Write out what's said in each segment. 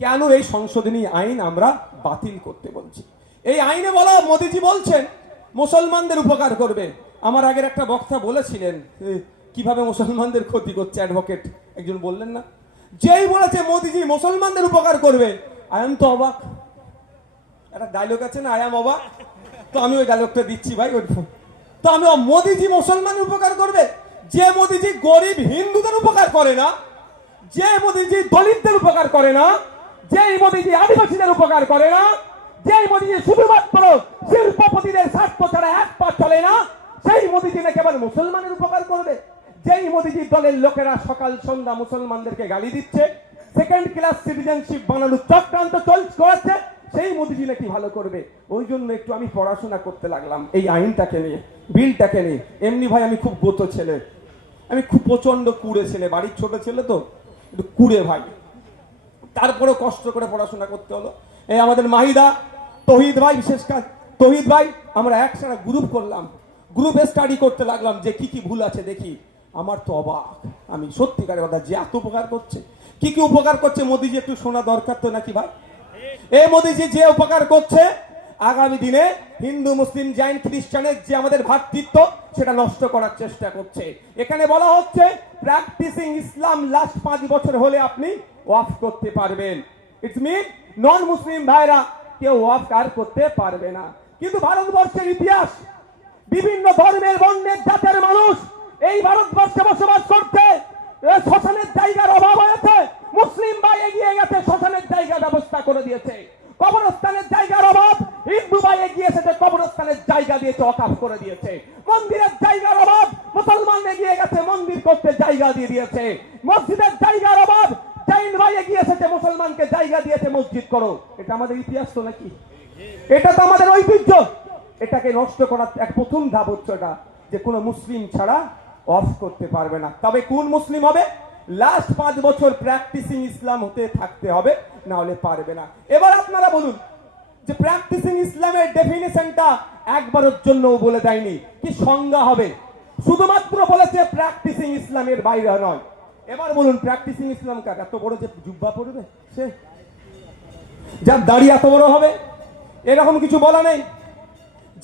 কেন এই সংশোধনী আইন আমরা বাতিল করতে বলছি? এই আইনে বলা মোদিজি বলছেন, মুসলমানদের উপকার করবে। আমার আগের একটা বক্তা বলেছিলেন কীভাবে মুসলমানদের ক্ষতি করছে অ্যাডভোকেট একজন বললেন না। যেই বলেছে মোদিজি, মুসলমানদের উপকার করবে। আয়াম তো অবাক। একটা ডায়লগ আছে না, আয়াম অবাক? তো আমি ওই ডায়লগটা দিচ্ছি ভাই, ওই তো আমি মোদিজি মুসলমানের উপকার করবে? যে মোদিজি গরিব হিন্দুদের উপকার করে না, যে মোদিজি দলিতদের উপকার করে না যে মোদিজি আদিবাসীদের উপকার করে না, যেই মোদিজি শুধুমাত্র শিল্পপতিদের স্বার্থ ছাড়া এক পা চলে না, সেই মোদিজি নাকি আবার মুসলমানের উপকার করবে, যেই মোদিজি দলের লোকেরা সকাল সন্ধ্যা মুসলমানদেরকে গালি দিচ্ছে সেকেন্ড ক্লাস সিটিজেনশিপ বানানোর চক্রান্ত চল করাচ্ছে সেই মোদিজি নাকি ভালো করবে। ওই জন্য একটু আমি পড়াশোনা করতে লাগলাম। এই আইনটাকে নিয়ে, বিলটাকে নিয়ে। এমনি ভাই আমি খুব গোতো ছেলে। আমি খুব প্রচণ্ড কুড়ে ছেলে, বাড়ির ছোট ছেলে তো, একটু কুড়ে ভাই। তারপরেও কষ্ট করে পড়াশোনা করতে হলো। এই আমাদের মাহিদা, তহিদ ভাই, বিশেষ কাজ, তহিদ ভাই, আমরা একসাথে গ্রুপ করলাম। গ্রুপে স্টাডি করতে লাগলাম যে কি কি ভুল আছে দেখি। আমার তো অবাক। আমি সত্যিকারের কথা যে এত উপকার করছে। কি কি উপকার করছে মোদিজি একটু শোনা দরকার তো নাকি ভাই? এই মোদিজি যে উপকার করছে, আগামী দিনে হিন্দু, মুসলিম, জৈন, খ্রিস্টানের যে আমাদের ভ্রাতৃত্ব সেটা নষ্ট করার চেষ্টা করছে। এখানে বলা হচ্ছে প্র্যাকটিসিং ইসলাম লাস্ট পাঁচ বছর হলে আপনি ওয়াফ করতে পারবেন। ইটস মিন নন মুসলিম ভাইরা কেউ ওয়াফ কার করতে পারবে না। কিন্তু ভারতবর্ষের ইতিহাস, বিভিন্ন ধর্মের, বর্ণের, জাতের মানুষ এই ভারতবর্ষে বসবাস করতে শ্মশানের জায়গার অভাব হয়েছে। মুসলিম ভাই এগিয়ে গেছে, শ্মশানের জায়গা ব্যবস্থা করে দিয়েছে। কবরস্থানের জায়গার অভাব, হিন্দু ভাই এগিয়ে এসেছে, কবরস্থানের জায়গা দিয়েছে অকাপ করে দিয়েছে। মন্দিরের জায়গার অভাব, মুসলমান এগিয়ে গেছে, মন্দির করতে জায়গা দিয়ে দিয়েছে। মসজিদের জায়গার অভাব এসেছে, মুসলমানকে জায়গা দিয়েছে, মসজিদ করো। এটা আমাদের ইতিহাস তো নাকি? এটা তো আমাদের ঐতিহ্য। এটাকে নষ্ট করার এক প্রথম ধাপ হচ্ছে যে কোনো মুসলিম ছাড়া অফ করতে পারবে না। তবে কোন মুসলিম হবে? লাস্ট পাঁচ বছর প্র্যাকটিসিং ইসলাম হতে থাকতে হবে না হলে পারবে না। এবার আপনারা বলুন, যে প্র্যাকটিসিং ইসলামের ডেফিনেশনটা একবারের জন্য বলে দেয়নি, কি সংজ্ঞা হবে? শুধুমাত্র বলেছে প্র্যাকটিসিং ইসলামের বাইরে নয়। এবার বলুন প্র্যাকটিসিং ইসলাম কার? এত বড় যে জুব্বা পড়বে, সে? যার দাড়ি এত বড় হবে, এরকম কিছু বলা নেই।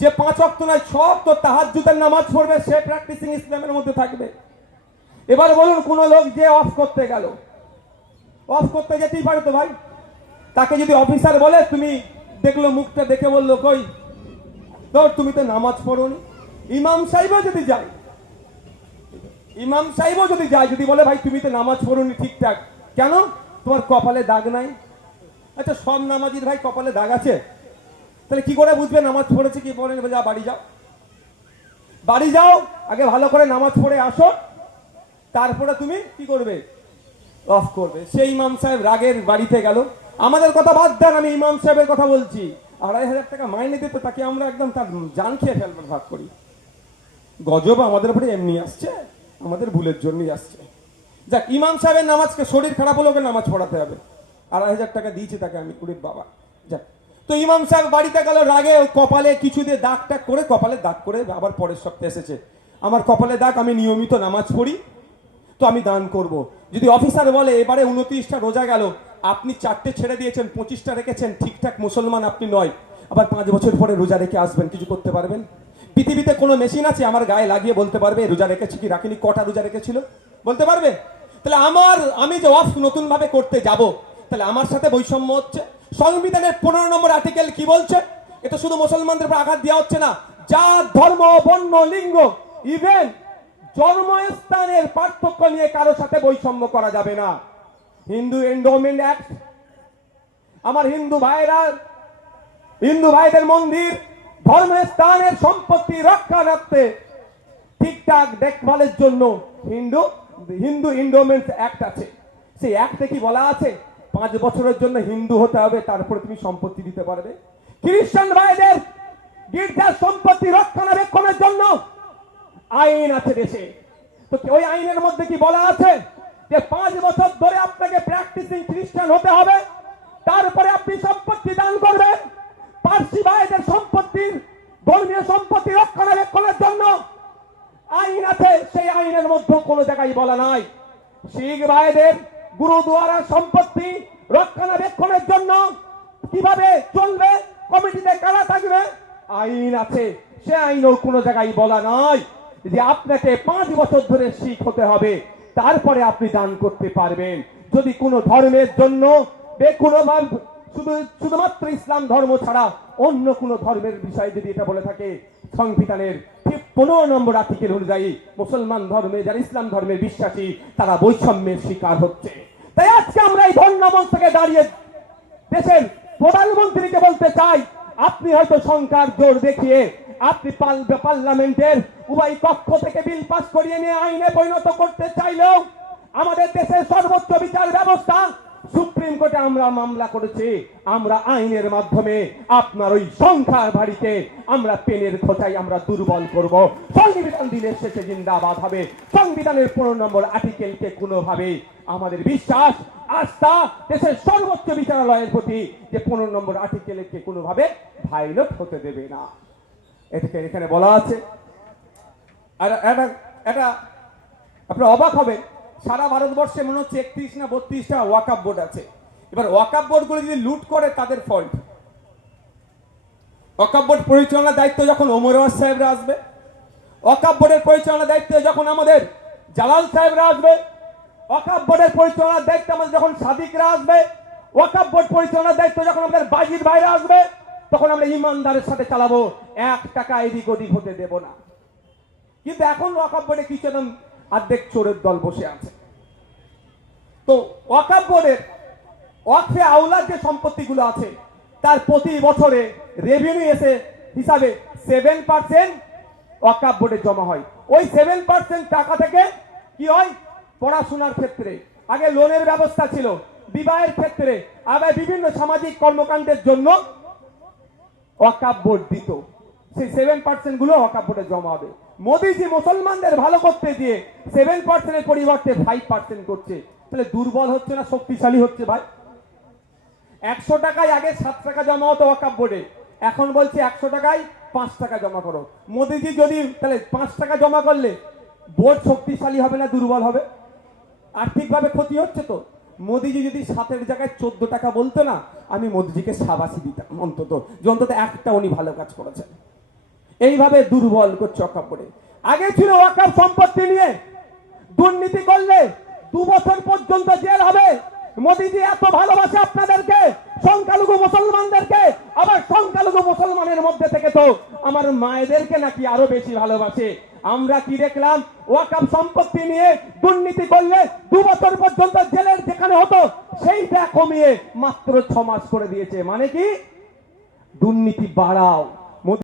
যে পাঁচ অক্ত নয়, ছ অক্ট তাহাজ্জুদের নামাজ পড়বে, সে প্র্যাকটিসিং ইসলামের মধ্যে থাকবে। এবার বলুন, কোন লোক যে অফ করতে গেল অফ করতে যেতেই পারে তো ভাই? তাকে যদি অফিসার বলে, তুমি দেখল মুখটা দেখে বলল কই? তো তুমি তো নামাজ পড়োনি। ইমাম সাহেবও যদি যায় ইমাম সাহেবও যদি যায়, যদি বলে, ভাই, তুমি তো নামাজ পড়োনি ঠিকঠাক। কেন? তোমার কপালে দাগ নাই? আচ্ছা সব নামাজির ভাই কপালে দাগ আছে? তাহলে কি করে বুঝবে নামাজ পড়েছে কি পড়েনি? যা, বাড়ি যাও। বাড়ি যাও, আগে ভালো করে নামাজ পড়ে আসো, তারপরে তুমি কি করবে? অফ করবে। সেই ইমাম সাহেব রাগের বাড়িতে গেল। আমাদের কথা বাদ দেন, আমি ইমাম সাহেবের কথা বলছি। আড়াই হাজার টাকা মাইনে দিতে, তাকে আমরা একদম তার জান খেয়ে ফেলবার ভাগ করি। গজব আমাদের উপরে এমনি আসছে? আমাদের ভুলের জন্যই আসছে। যাক, ইমাম সাহেবের নামাজকে শরীর খারাপ হলো ওকে নামাজ পড়াতে হবে। আড়াই হাজার টাকা দিয়েছি তাকে আমি, কুড়ির বাবা। যাক, তো ইমাম সাহেব বাড়িতে গেল, রাগে কপালে কিছু দিয়ে দাগ টাগ করে, কপালে দাগ করে আবার পরের সপ্তাহে এসেছে। আমার কপালে দাগ, আমি নিয়মিত নামাজ পড়ি, তো আমি দান করব। যদি অফিসার বলে, এবারে উনত্রিশটা রোজা গেল, আপনি চারটে ছেড়ে দিয়েছেন, পঁচিশটা রেখেছেন, ঠিকঠাক মুসলমান আপনি নয়। আবার পাঁচ বছর পরে রোজা রেখে আসবেন, কিছু করতে পারবেন? পৃথিবীতে কোনো মেশিন আছে, আমার গায়ে লাগিয়ে বলতে পারবে, রোজা রেখেছি কি রাখিনি, কটা রোজা রেখেছিল? বলতে পারবে? তাহলে আমার, আমি যে অফ নতুন ভাবে করতে যাব, তাহলে আমার সাথে বৈষম্য হচ্ছে। সংবিধানের পনেরো নম্বর আর্টিকেল কি বলছে? এটা শুধু মুসলমানদের উপর আঘাত দেওয়া হচ্ছে না, জাত, ধর্ম, বর্ণ, লিঙ্গ ইভেন জন্মস্থানের পার্থক্য নিয়ে কারোর সাথে বৈষম্য করা যাবে না। হিন্দু এন্ডোমেন্ট অ্যাক্ট আমার হিন্দু ভাইরা, হিন্দু ভাইদের মন্দির ধর্মস্থানের সম্পত্তি রক্ষা রাখতে ঠিকঠাক দেখভালের জন্য হিন্দু হিন্দু ইন্ডোমেন্ট অ্যাক্ট আছে। সেই অ্যাক্টে কি বলা আছে? পাঁচ বছরের জন্য হিন্দু হতে হবে, তারপরে তুমি সম্পত্তি দিতে পারবে। খ্রিস্টান ভাইদের গির্জার সম্পত্তি রক্ষণাবেক্ষণের জন্য আইন আছে দেশে। তো ওই আইনের মধ্যে কি বলা আছে? যে পাঁচ বছর ধরে আপনাকে প্র্যাকটিসিং খ্রিস্টান হতে হবে, তারপরে আপনি সম্পত্তি দান করবেন। সম্পত্তির ধর্মীয় সম্পত্তি রক্ষণাবেক্ষণের জন্য আইন আছে, সেই আইনের মধ্যে কোনো জায়গায় বলা নাই। শিখ ভাইদের গুরুদুয়ারার সম্পত্তি রক্ষণাবেক্ষণের জন্য কীভাবে চলবে, কমিটিতে কারা থাকবে, আইন আছে, সে আইনও কোনো জায়গায় বলা নয় যে আপনাকে পাঁচ বছর ধরে শিখ হতে হবে, তারপরে আপনি দান করতে পারবেন। যদি কোনো ধর্মের জন্য বে কোনো ভাব- শুধু, শুধুমাত্র ইসলাম ধর্ম ছাড়া অন্য কোনো ধর্মের বিষয়ে যদি এটা বলে থাকে, সংবিধানের ঠিক পনেরো নম্বর আর্টিকেল অনুযায়ী মুসলমান ধর্মে, যারা ইসলাম ধর্মের বিশ্বাসী, তারা বৈষম্যের শিকার হচ্ছে। তাই আজকে আমরা এই ধর্মমঞ্চ থেকে দাঁড়িয়ে দেশের প্রধানমন্ত্রীকে বলতে চাই, আপনি হয়তো সংখ্যার জোর দেখিয়ে আপনি পার্লামেন্টের উভয় কক্ষ থেকে বিল পাস করিয়ে নিয়ে আইনে পরিণত করতে চাইলেও আমাদের দেশের সর্বোচ্চ বিচার ব্যবস্থা সুপ্রিম কোর্টে আমরা মামলা করেছি, আমরা আইনের মাধ্যমে আপনার ওই সংখ্যার বাড়িতে আমরা পেনের খোঁচাই আমরা দুর্বল করব। সংবিধান দিনের শেষে জিন্দাবাদ হবে। সংবিধানের পনেরো নম্বর আর্টিকেলকে কোনোভাবে আমাদের বিশ্বাস, আস্থা, দেশের সর্বোচ্চ বিচারালয়ের প্রতি যে পনেরো নম্বর আর্টিকেলকে কোনোভাবে ভাইলট হতে দেবে না। এটাকে এখানে বলা আছে। আর এটা এটা আপনারা অবাক হবেন। সারা ভারতবর্ষে মনে হচ্ছে একত্রিশ না বত্রিশটা ওয়াকাপ বোর্ড আছে। এবার ওয়াকাপ বোর্ডগুলো যদি লুট করে, তাদের ফল্ট। ওয়াকাপ বোর্ড পরিচালনার দায়িত্ব যখন ওমর সাহেবরা আসবে ওয়াকাপ বোর্ডের পরিচালনার দায়িত্ব যখন আমাদের জালাল সাহেবরা আসবে ওয়াকাপ বোর্ডের পরিচালনার দায়িত্ব আমাদের যখন সাদিকরা আসবে ওয়াকাপ বোর্ড পরিচালনার দায়িত্ব যখন আমাদের বাজির ভাইরা আসবে, তখন আমরা ইমানদারের সাথে চালাবো। এক টাকা এদিক ওদিক হতে দেব না। কিন্তু এখন ওয়াকাপ বোর্ডে কিছু অর্ধেক চোরের দল বসে আছে। তো ওয়াকাপ বোর্ডের ওয়াকফে আউলার যে সম্পত্তিগুলো আছে, তার প্রতি বছরে রেভিনিউ এসে হিসাবে সেভেন পার্সেন্ট ওয়াকাপ বোর্ডে জমা হয়। ওই সেভেন পার্সেন্ট টাকা থেকে কি হয়? পড়াশোনার ক্ষেত্রে। আগে লোনের ব্যবস্থা ছিল, বিবাহের ক্ষেত্রে, আবার বিভিন্ন সামাজিক কর্মকাণ্ডের জন্য ওয়াকাপ বোর্ড দিত। সেই সেভেন পার্সেন্টগুলো ওয়াকাপ বোর্ডে জমা হবে। মোদিজি মুসলমানদের ভালো করতে দিয়ে সেভেন পার্সেন্টের পরিবর্তে ফাইভ পার্সেন্ট করছে। তাহলে দুর্বল হচ্ছে না, শক্তিশালী হচ্ছে ভাই? একশো টাকায় আগে সাত টাকা জমা হতো ওয়াকাপ বোর্ডে। এখন বলছে একশো টাকায় পাঁচ টাকা জমা করো। মোদিজি যদি, তাহলে পাঁচ টাকা জমা করলে বোর্ড শক্তিশালী হবে না, দুর্বল হবে? আর্থিকভাবে ক্ষতি হচ্ছে তো। মোদিজি যদি সাতের জায়গায় চোদ্দ টাকা বলতো না, আমি মোদিজিকে সাবাসি দিতাম অন্তত। যে অন্তত একটা উনি ভালো কাজ করেছেন। এইভাবে দুর্বল করছে বোর্ডে আগে ছিল ওয়াকাপ সম্পত্তি নিয়ে দুর্নীতি করলে দু বছর পর্যন্ত জেল হবে। মোদিজি এত ভালোবাসে আপনাদেরকে, সংখ্যালঘু মুসলমানদেরকে, আবার সংখ্যালঘু মুসলমানের মধ্যে থেকে তো আমার মায়েদেরকে নাকি আরও বেশি ভালোবাসে। আমরা কি দেখলাম? ওয়াকাপ সম্পত্তি নিয়ে দুর্নীতি করলে দু বছর পর্যন্ত জেলের যেখানে হতো, সেইটা কমিয়ে মাত্র ছ মাস করে দিয়েছে। মানে কি? দুর্নীতি বাড়াও।